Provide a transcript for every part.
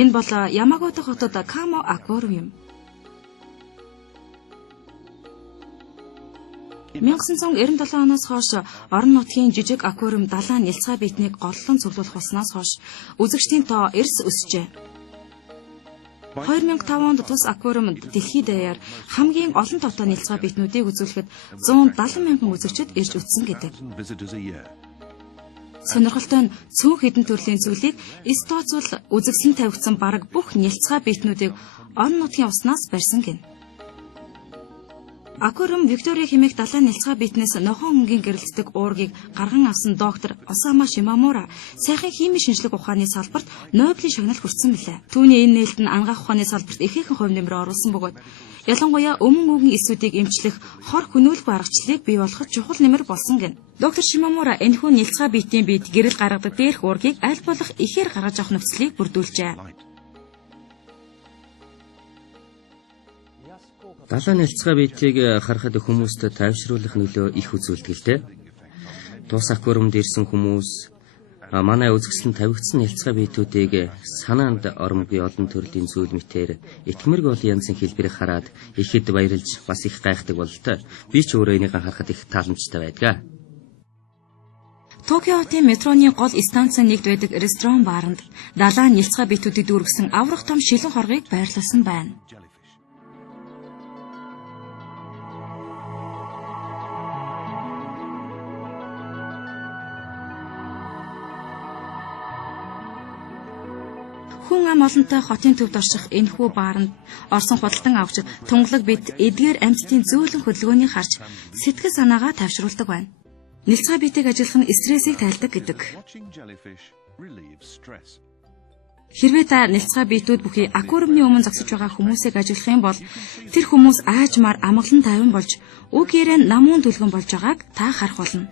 Энэ бол Ямагото хотод Кamo аквариум юм. 1997 оноос хойш орон нутгийн жижиг аквариум далайн нялцгай биетнийг голлон цуглуулах болсноос хойш үзэгчдийн тоо эрс өсжээ. 2005 онд тус аквариумд дэлхийд даяар хамгийн олон тоотой нялцгай биетнүүдийг үзүүлэхэд 170 мянган үзэгчид ирж үзсэн гэдэг. Сонирхолтой нь цөөн хэдэн төрлийн зүйлийг стоцвол үзэгсэлэн тавигдсан бараг бүх нялцгай биетнүүдийг орон нутгийн уснаас барьсан гэнэ. Аквариум Виктория хэмээх далайн нялцгай биетнээс нохон өнгийн гэрэлцдэг уургийг гарган авсан доктор Осама Шимамура сайхан химийн шинжлэх ухааны салбарт Нобелийн шагнал хүртсэн билээ. Түүний энэ нээлт нь ангаах ухааны салбарт ихээхэн хувь нэмрээ оруулсан бөгөөд ялангуяа өмнө үгийн эсүүдийг эмчлэх хор хөнөөлөх аргачлалыг бий болгоход чухал нэмэр болсон гэнэ. Доктор Шимамура энэхүү нялцгай биетийн биед гэрэл гаргадаг дээрх уургийг аль болох ихээр гаргаж авах нөхцөлийг бүрдүүлжээ. Далайн нялцгай биетийг харахад хүмүүст тайвшруулах нөлөө их үзүүлдэг л дээ. Тус аквариумд ирсэн хүмүүс манай үзэгсэлэн тавигдсан нялцгай биетүүдийг санаанд ормгүй олон төрлийн зүйл мэтээр итгэмэрг олон янзын хэлбэрийг хараад ихэд баярлж бас их гайхдаг бололтой. Би ч өөрөө энийг харахад их тааламжтай байдаг. Токио хотын метроны гол станцын нэгд байдаг ресторан бааранд далайн нялцгай биетүүдэд дүүргэсэн аврах том шилэн хоргийг байрлуулсан байна. Хүн ам олонтой хотын төвд орших энэхүү бааранд орсон худалдан авч тунгалаг бит эдгээр амьтдын зөөлөн хөдөлгөөнийг харж сэтгэл санаагаа тайвшруулдаг байна. Нялцгай биетийг ажиллах нь стрессийг тайлдаг гэдэг. Хэрвээ та нялцгай биетүүд бүхий аквариумны өмнө зогсож байгаа хүмүүсийг ажиллах юм бол тэр хүмүүс аажмаар амгалан тайван болж үг ярээ намуун түлгэн болж байгааг та харах болно.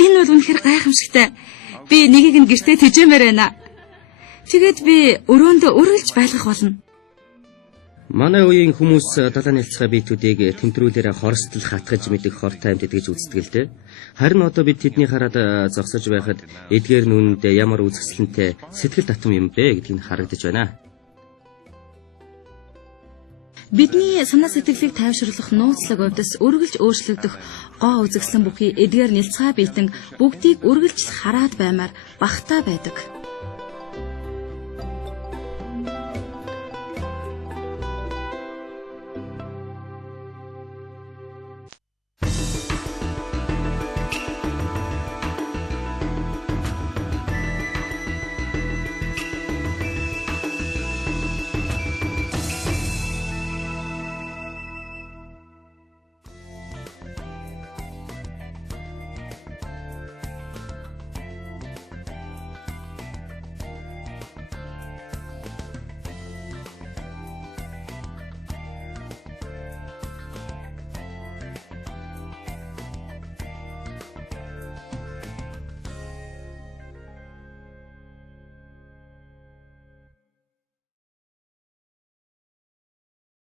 Энэ бол үнэхээр гайхамшигтай. Би нэгийг нь гэртээ тэжээмээр байна. Тэгээд би өрөөндөө өргөлж байлгах болно. Манай үеийн хүмүүс далайн нялцгай биетүүдийг тэмдрүүлээрээ хорстол хатгаж мэдэх хортой амьтад гэж үздэг л дээ. Харин одоо бид тэдний хараад зогсож байхад эдгээр нүунд ямар үзэсгэлэнтэй сэтгэл татам юм бэ гэдгийг харагдаж байна. Бидний санаа сэтгэлийг тайвшруулах нууцлаг өвдөс өргөлж өөрчлөгдөх гоо үзэгсэн бүхий эдгээр нялцгай биетэн бүгдийг өргөлж хараад баймаар багтаа байдаг.